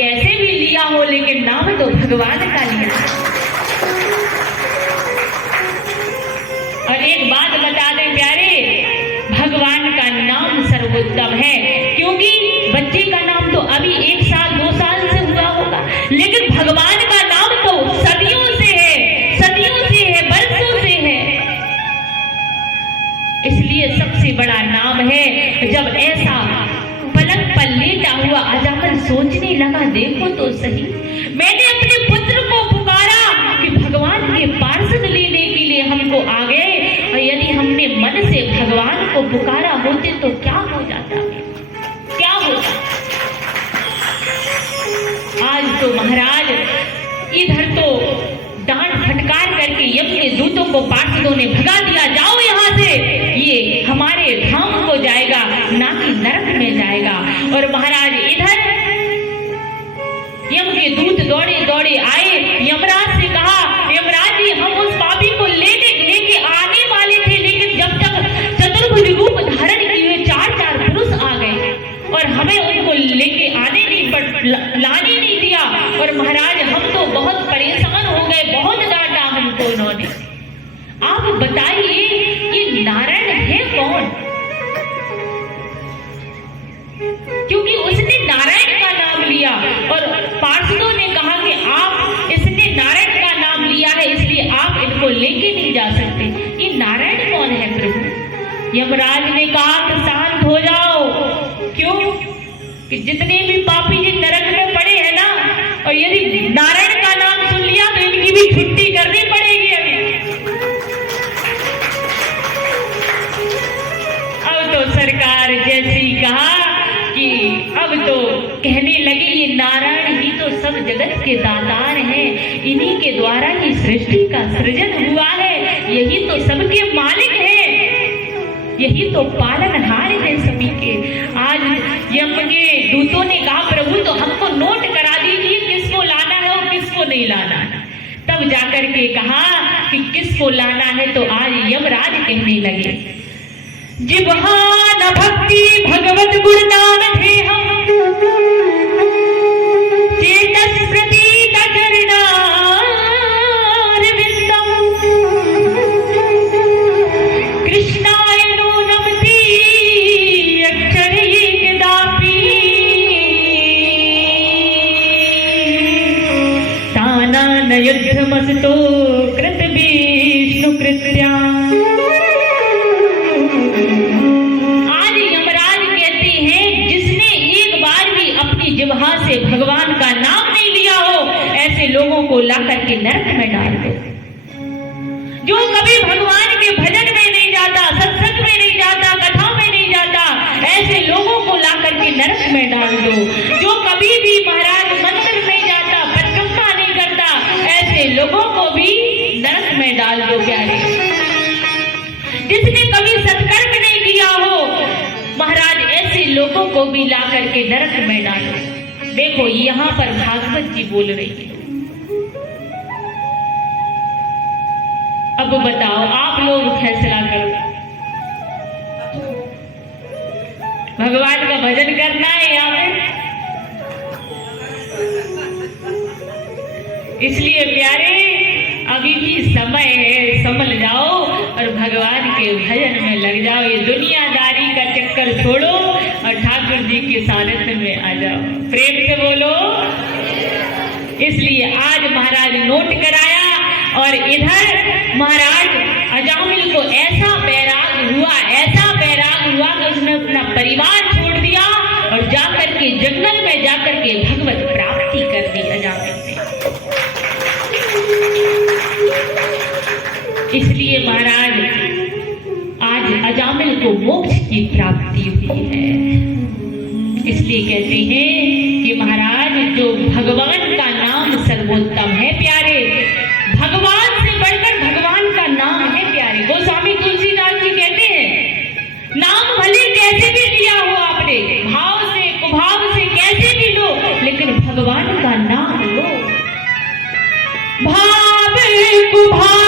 कैसे भी लिया हो, लेकिन नाम तो भगवान का लिया। और एक बात बता दें प्यारे, भगवान का नाम सर्वोत्तम है, क्योंकि बच्चे का नाम तो अभी 1 साल 2 साल से हुआ होगा, लेकिन भगवान का नाम तो सदियों से है, सदियों से है, बरसों से है। इसलिए सबसे बड़ा नाम है। जब ऐसा पलक पर लेटा हुआ अजामिल सोचने लगा, देखो तो सही, मैंने अपने पुत्र को पुकारा कि भगवान के पार्षद लेने के लिए हमको आ गए, और यदि हमने मन से भगवान को पुकारा होते तो क्या हो जाता, क्या होता। आज तो महाराज इधर तो डांट फटकार करके यम के दूतों को पार्षदों ने भगा दिया, जाओ यहाँ से, ये हमारे धाम को जाएगा, ना कि नरक में जाएगा। और महाराज इधर यम के दूत दौड़े दौड़े आए, यमराज से कहा, यमराज जी हम उस पापी को लेके आने वाले थे, लेकिन जब तक चतुर्भुज रूप धारण किए 4 पुरुष आ गए और हमें उनको लेके आने नहीं लाने नहीं दिया। और महाराज हम तो बहुत परेशान हो गए, बहुत डांटा हमको उन्होंने। आप बताइए ये नारायण है कौन? क्योंकि उसने नारायण का नाम लिया और पार्षदों ने कहा कि आप इसने नारायण का नाम लिया है, इसलिए आप इनको लेके नहीं जा सकते। ये नारायण कौन है प्रभु? यमराज ने कहा कि शांत हो जाओ। क्यों? कि जितने भी पापी जी नरक में पड़े हैं ना, और यदि नारायण का नाम सुन लिया तो इनकी भी छुट्टी करनी पड़ेगी अभी। अब तो सरकार जैसी कहा कि अब तो कहने लगे ये नारायण ही तो सब जगत के दातार हैं, इन्हीं के द्वारा ही सृष्टि का सृजन हुआ है, यही तो सबके मालिक हैं, यही तो पालनहार है सभी के। आज यम के दूतों ने कहा प्रभु तो हमको नोट करा दीजिए किसको लाना है और किसको नहीं लाना है। तब जाकर के कहा कि किसको लाना है, तो आज यमराज कहने लगे, जिब्हान भक्ति भगवत गुणनाम थे हम, चेतस प्रतीत चरणार विंदम, कृष्णाय नो नमति अक्षर एकदापि, ताना न युद्धमस्तो कृत विष्णु कृत्या। जिह्वा से भगवान का नाम नहीं लिया हो, ऐसे लोगों को ला करके नरक में डाल दो। जो कभी भगवान के भजन में नहीं जाता, सत्संग में नहीं जाता, कथा में नहीं जाता, ऐसे लोगों को ला करके नरक में डाल दो। जो कभी भी महाराज मंदिर नहीं जाता, परिक्रमा नहीं करता, ऐसे लोगों को भी नरक में डाल दो प्यारे। जिसने कभी सत्कर्म नहीं किया हो महाराज, ऐसे लोगों को भी ला करके नरक में डालो। देखो यहाँ पर भागवत जी बोल रही है। अब बताओ आप लोग फैसला करो, भगवान का भजन करना है या फिर? इसलिए प्यारे अभी भी समय है, संभल जाओ और भगवान के भजन में लग जाओ। ये दुनियादारी का चक्कर छोड़ो और ठाकुर जी के सानिध्य में आ जाओ। प्रेम से बोलो। इसलिए आज महाराज नोट कराया और इधर महाराज अजामिल को ऐसा बैराग हुआ, ऐसा बैराग हुआ कि उसने अपना परिवार छोड़ दिया और जाकर के जंगल में जाकर के भगवत प्राप्ति कर दी अजामिल ने। इसलिए महाराज आज अजामिल को मोक्ष की प्राप्ति हुई है। इसलिए कहते हैं कि महाराज जो भगवान का नाम सर्वोत्तम है प्यारे, भगवान से बढ़कर भगवान का नाम है प्यारे। गोस्वामी तुलसीदास जी कहते हैं नाम भले कैसे भी लिया हो आपने, भाव से कुभाव से कैसे भी लो, लेकिन भगवान का नाम लो। भाव कुभाव